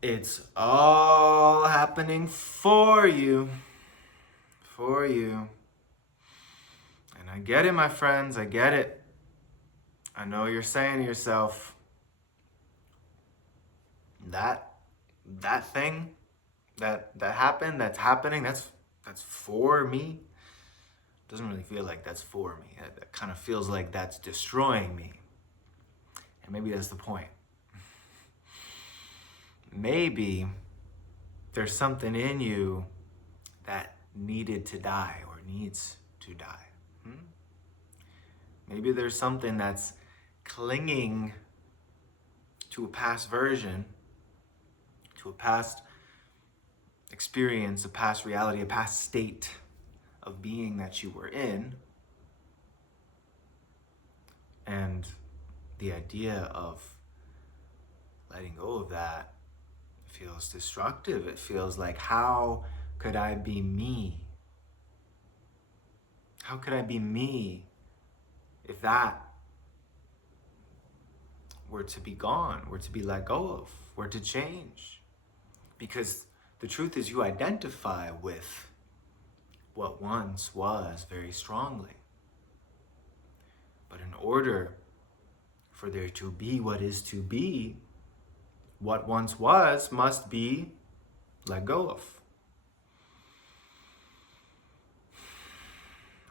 It's all happening for you. For you. And I get it, my friends. I get it. I know you're saying to yourself, that thing that happened, that's happening, that's for me. Doesn't really feel like that's for me. That kind of feels like that's destroying me. And maybe that's the point. Maybe there's something in you that needed to die or needs to die. Maybe there's something that's clinging to a past version, to a past experience, a past reality, a past state of being that you were in. And the idea of letting go of that feels destructive. It feels like, how could I be me? How could I be me if that were to be gone, were to be let go of, were to change? Because the truth is, you identify with what once was very strongly. But in order for there to be what is to be, what once was must be let go of.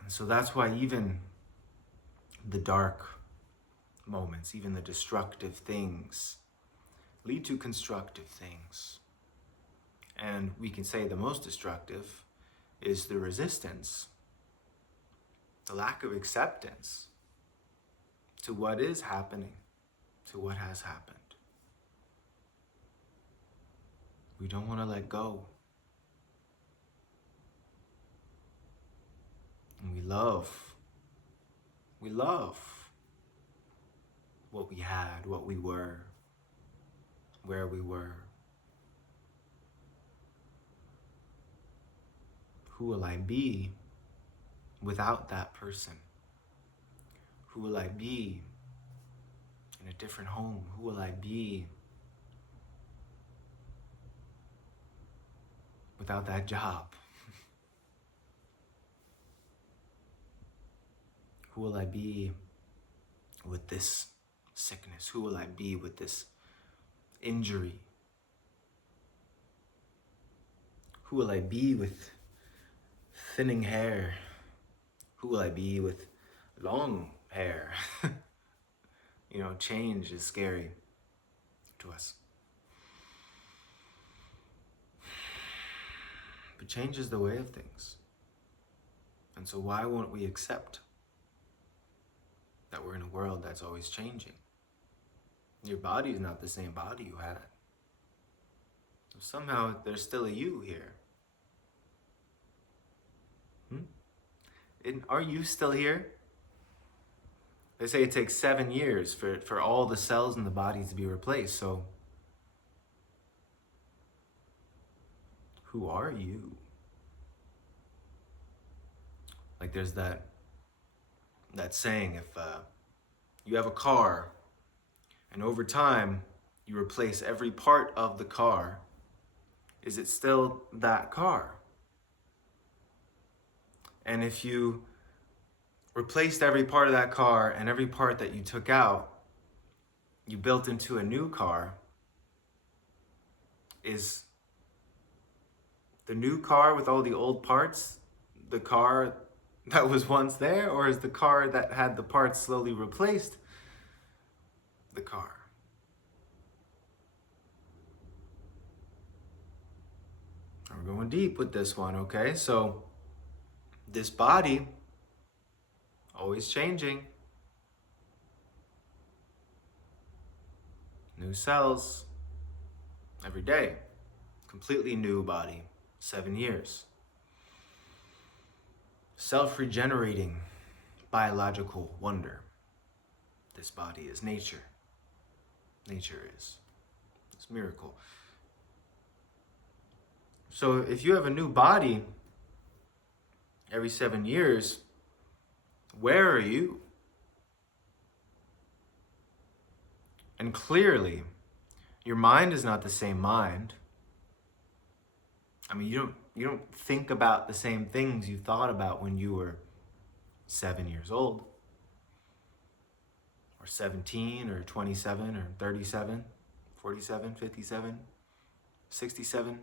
And so that's why even the dark moments, even the destructive things, lead to constructive things. And we can say the most destructive is the resistance, the lack of acceptance to what is happening, to what has happened. We don't want to let go. And we love what we had, what we were, where we were. Who will I be without that person? Who will I be in a different home? Who will I be without that job? Who will I be with this sickness? Who will I be with this injury? Who will I be with thinning hair? Who will I be with long hair? Change is scary to us. But change is the way of things. And so why won't we accept that we're in a world that's always changing? Your body is not the same body you had. So somehow there's still a you here. Are you still here? They say it takes 7 years for all the cells in the body to be replaced. So who are you? Like there's that saying, if you have a car and over time you replace every part of the car, is it still that car? And if you replaced every part of that car and every part that you took out, you built into a new car, is the new car with all the old parts the car that was once there, or is the car that had the parts slowly replaced the car? We're going deep with this one, okay? So this body, always changing. New cells every day. Completely new body, 7 years. Self-regenerating biological wonder. This body is nature. Nature is. It's a miracle. So if you have a new body every 7 years, where are you? And clearly, Your mind is not the same mind. I mean, you don't think about the same things you thought about when you were 7 years old, or 17, or 27, or 37, 47, 57, 67.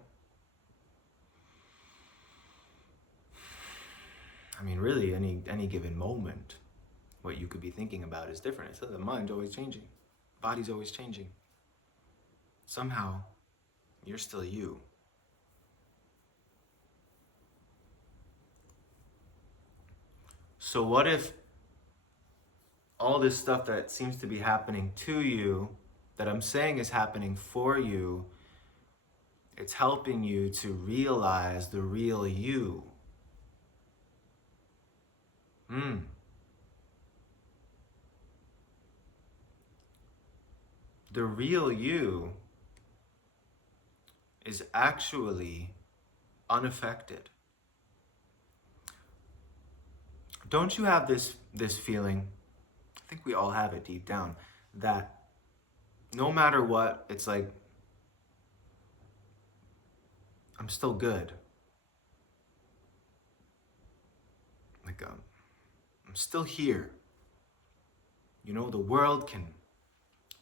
I mean, really, any given moment, what you could be thinking about is different. It's the mind's always changing, body's always changing. Somehow, you're still you. So what if all this stuff that seems to be happening to you, that I'm saying is happening for you, it's helping you to realize the real you? The real you is actually unaffected. Don't you have this feeling? I think we all have it deep down, that no matter what, it's like, I'm still good. Like, I'm still here. You know, the world can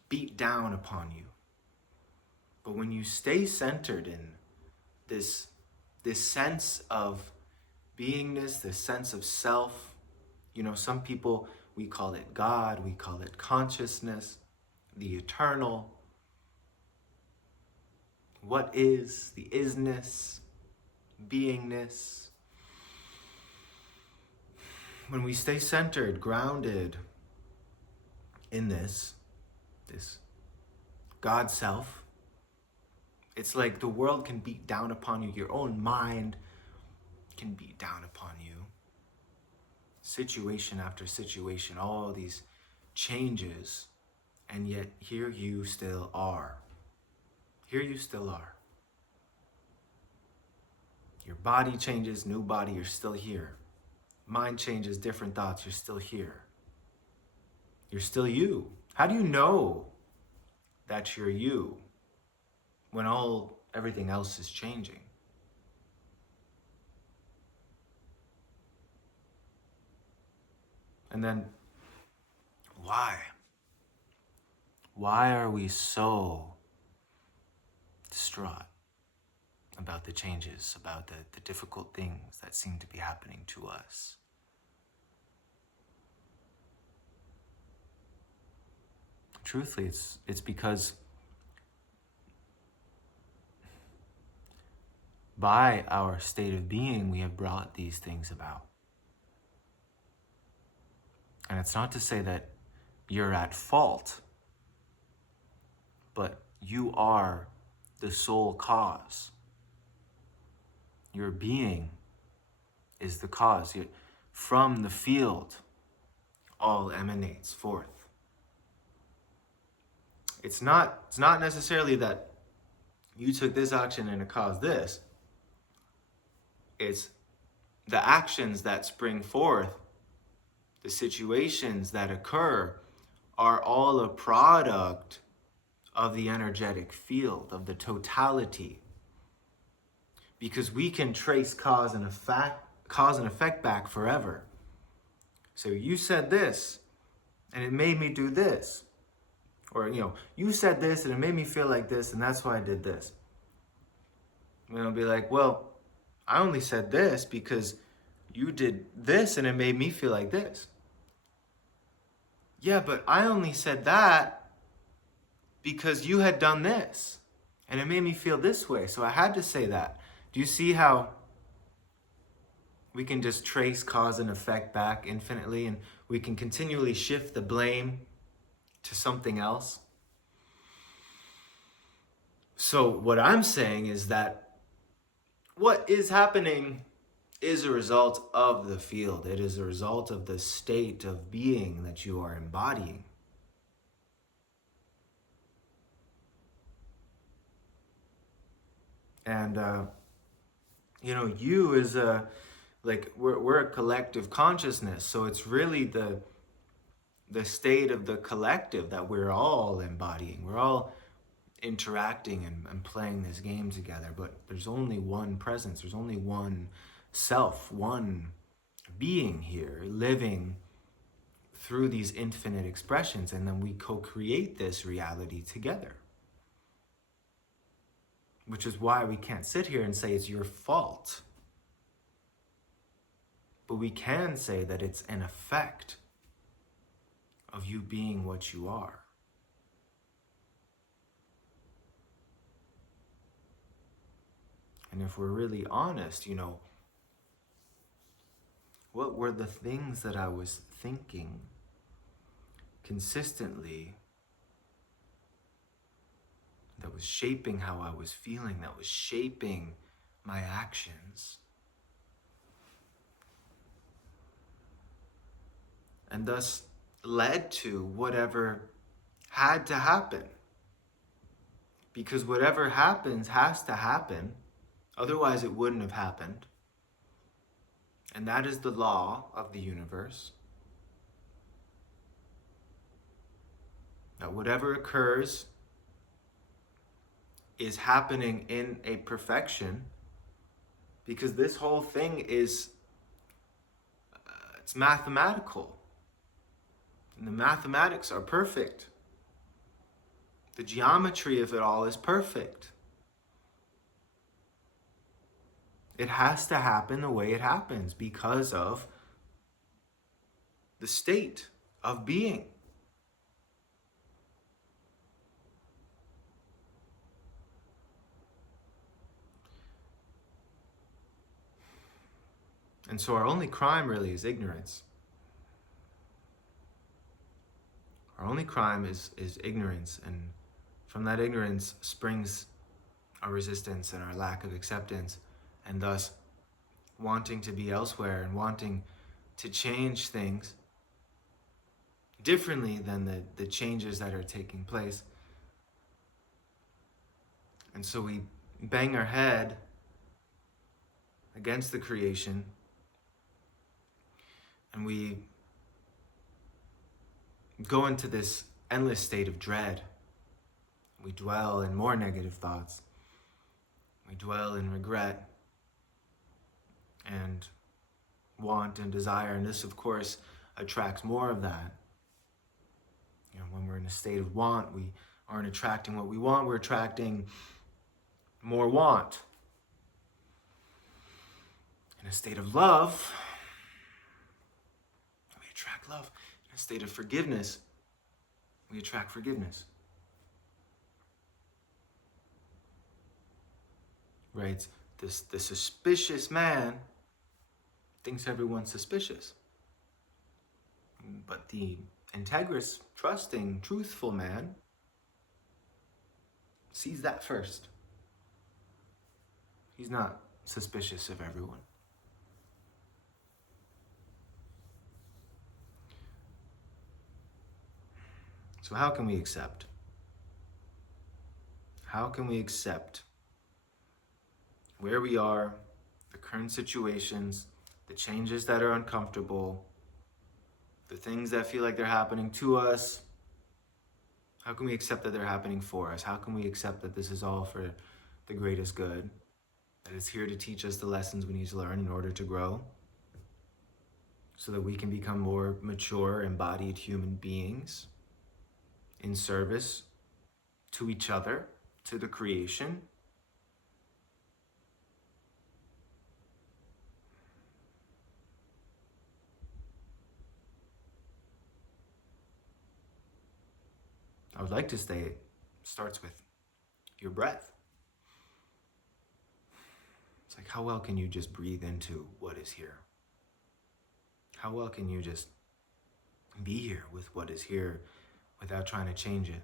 beat down upon you. But when you stay centered in this sense of beingness, this sense of self, you know, some people, we call it God, we call it consciousness, the eternal. What is, the isness, beingness. When we stay centered, grounded in this God self, it's like the world can beat down upon you. Your own mind can beat down upon you. Situation after situation, all these changes, and yet here you still are. Here you still are. Your body changes, new body, you're still here. Mind changes, different thoughts, you're still here. You're still you. How do you know that you're you when everything else is changing? And then, why? Why are we so distraught about the changes, about the difficult things that seem to be happening to us? Truthfully, it's because by our state of being, we have brought these things about. And it's not to say that you're at fault, but you are the sole cause. Your being is the cause. From the field, all emanates forth. It's not necessarily that you took this action and it caused this. It's the actions that spring forth, the situations that occur, are all a product of the energetic field, of the totality. Because we can trace cause and effect back forever. So you said this, and it made me do this. Or, you said this, and it made me feel like this, and that's why I did this. And I'll be like, well, I only said this because you did this, and it made me feel like this. Yeah, but I only said that because you had done this, and it made me feel this way, so I had to say that. Do you see how we can just trace cause and effect back infinitely, and we can continually shift the blame to something else? So what I'm saying is that what is happening is a result of the field. It is a result of the state of being that you are embodying. And, you is we're a collective consciousness. So it's really the state of the collective that we're all embodying. We're all interacting and playing this game together, but there's only one presence, there's only one self, one being here living through these infinite expressions, and then we co-create this reality together. Which is why we can't sit here and say it's your fault. But we can say that it's an effect of you being what you are. And if we're really honest, what were the things that I was thinking consistently that was shaping how I was feeling, that was shaping my actions? And thus led to whatever had to happen. Because whatever happens has to happen, otherwise it wouldn't have happened. And that is the law of the universe. That whatever occurs is happening in a perfection, because this whole thing is, it's mathematical. And the mathematics are perfect. The geometry of it all is perfect. It has to happen the way it happens because of the state of being. And so our only crime really is ignorance. Our only crime is ignorance, and from that ignorance springs our resistance and our lack of acceptance, and thus wanting to be elsewhere and wanting to change things differently than the changes that are taking place. And so we bang our head against the creation, and we go into this endless state of dread. We dwell in more negative thoughts. We dwell in regret and want and desire, and this of course attracts more of that. When we're in a state of want, we aren't attracting what we want, we're attracting more want. In a state of love, we attract love. In a state of forgiveness, we attract forgiveness. Right? The suspicious man thinks everyone's suspicious. But the integrous, trusting, truthful man sees that first. He's not suspicious of everyone. So how can we accept? How can we accept where we are, the current situations, the changes that are uncomfortable, the things that feel like they're happening to us? How can we accept that they're happening for us? How can we accept that this is all for the greatest good? That it's here to teach us the lessons we need to learn in order to grow, so that we can become more mature, embodied human beings in service to each other, to the creation. I would like to say it starts with your breath. It's like, how well can you just breathe into what is here? How well can you just be here with what is here without trying to change it?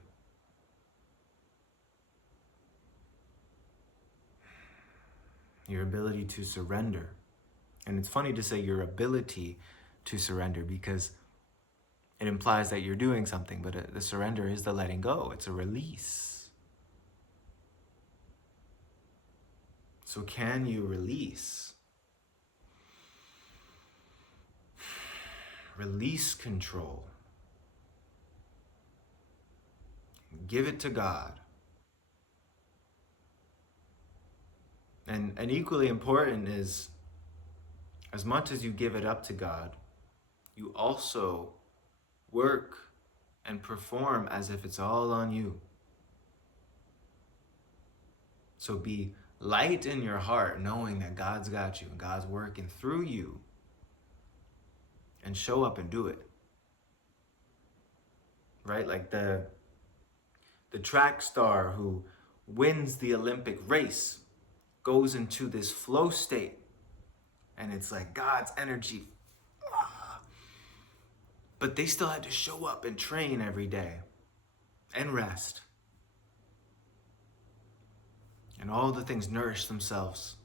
Your ability to surrender. And it's funny to say your ability to surrender, because it implies that you're doing something, but the surrender is the letting go. It's a release. So can you release? Release control. Give it to God. And equally important is, as much as you give it up to God, you also work and perform as if it's all on you. So be light in your heart, knowing that God's got you and God's working through you, and show up and do it. Right? Like the track star who wins the Olympic race goes into this flow state, and it's like God's energy. But they still had to show up and train every day and rest. And all the things, nourish themselves,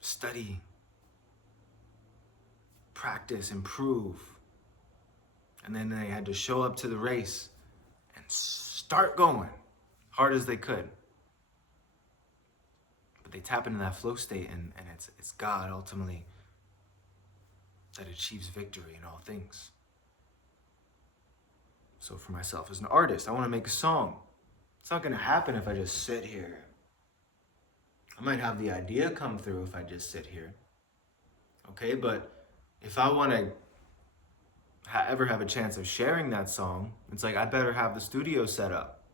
study, practice, improve. And then they had to show up to the race and start going hard as they could. But they tap into that flow state, and it's God ultimately that achieves victory in all things. So for myself as an artist, I want to make a song. It's not going to happen if I just sit here. I might have the idea come through if I just sit here. Okay, but if I want to ever have a chance of sharing that song, it's like I better have the studio set up.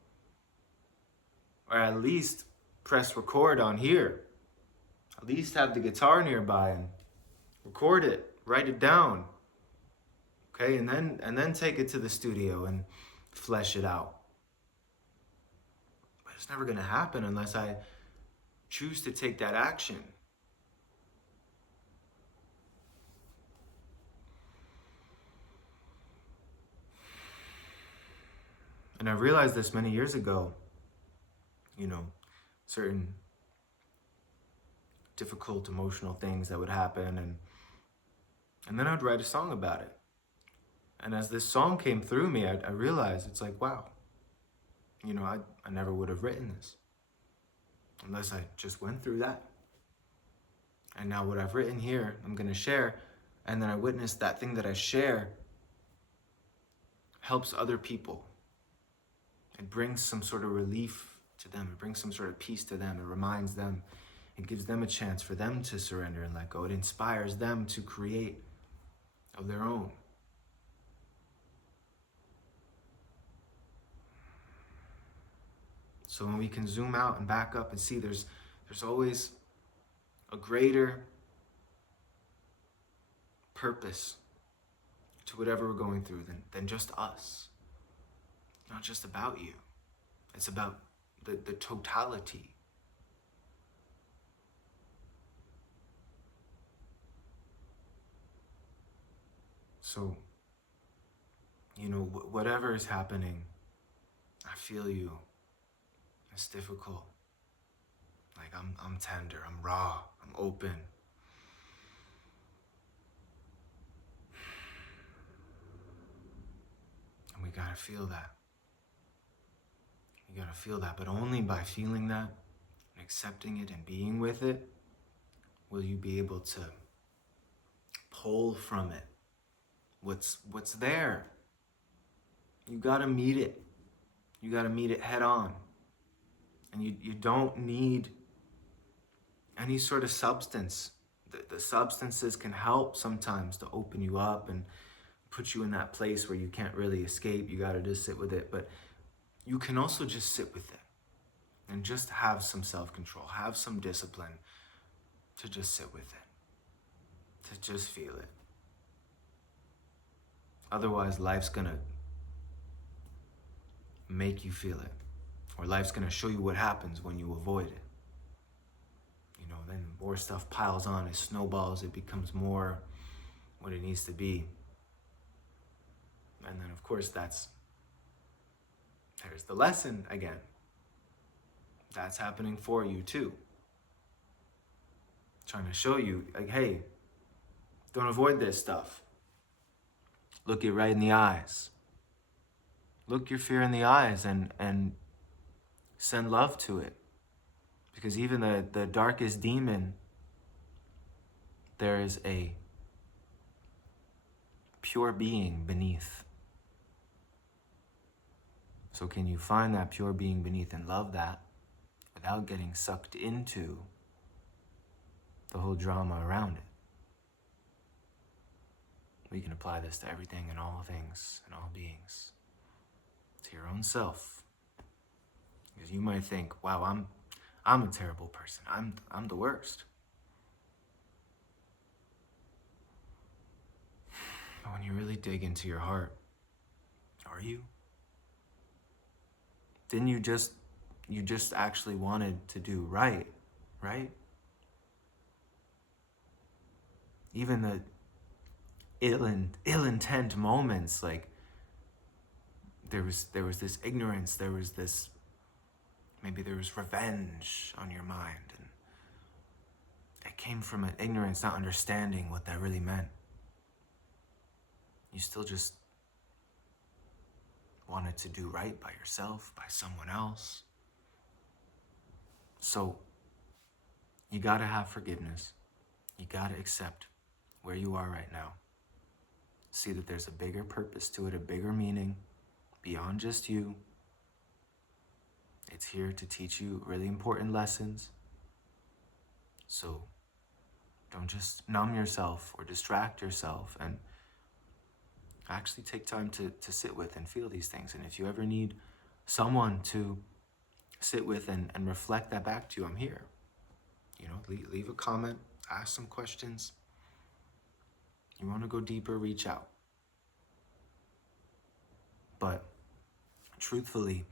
Or at least press record on here. At least have the guitar nearby and record it, write it down. Okay, and then take it to the studio and flesh it out. But it's never gonna happen unless I choose to take that action. And I realized this many years ago, certain difficult emotional things that would happen, and then I'd write a song about it. And as this song came through me, I realized it's like, wow, I never would have written this unless I just went through that. And now what I've written here, I'm gonna share, and then I witnessed that thing that I share helps other people. It brings some sort of relief to them. It brings some sort of peace to them. It reminds them. It gives them a chance for them to surrender and let go. It inspires them to create of their own. So when we can zoom out and back up and see there's always a greater purpose to whatever we're going through than just us. Not just about you. It's about the totality. So, whatever is happening, I feel you. It's difficult. Like I'm tender, I'm raw, I'm open. And we gotta feel that. You gotta feel that, but only by feeling that and accepting it and being with it will you be able to pull from it what's there. You gotta meet it. You gotta meet it head on. And you don't need any sort of substance. The substances can help sometimes to open you up and put you in that place where you can't really escape. You gotta just sit with it. But you can also just sit with it and just have some self-control, have some discipline to just sit with it, to just feel it. Otherwise, life's gonna make you feel it, or life's gonna show you what happens when you avoid it. Then more stuff piles on, it snowballs, it becomes more what it needs to be. And then, of course, there's the lesson again. That's happening for you too. Trying to show you, like, hey, don't avoid this stuff. Look it right in the eyes. Look your fear in the eyes and send love to it. Because even the darkest demon, there is a pure being beneath. So can you find that pure being beneath and love that without getting sucked into the whole drama around it. We can apply this to everything and all things and all beings, to your own self. Because you might think, wow, I'm a terrible person. I'm the worst. But when you really dig into your heart, are you? Didn't you just actually wanted to do right? Even the ill intent moments, like there was this ignorance, maybe there was revenge on your mind, and it came from an ignorance, not understanding what that really meant. You still just wanted to do right by yourself, by someone else. So you gotta have forgiveness. You gotta accept where you are right now. See that there's a bigger purpose to it, a bigger meaning beyond just you. It's here to teach you really important lessons. So don't just numb yourself or distract yourself, and actually take time to sit with and feel these things. And if you ever need someone to sit with and reflect that back to you, I'm here. Leave a comment, ask some questions. You want to go deeper, reach out. But truthfully,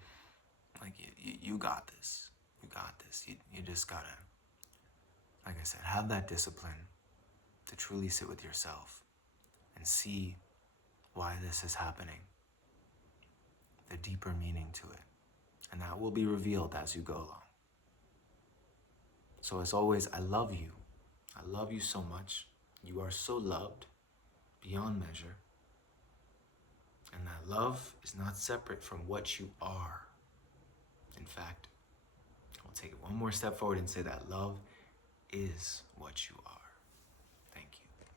like you got this. You got this. You just gotta, like I said, have that discipline to truly sit with yourself and see why this is happening, the deeper meaning to it. And that will be revealed as you go along. So as always, I love you. I love you so much. You are so loved beyond measure. And that love is not separate from what you are. In fact, I'll take it one more step forward and say that love is what you are.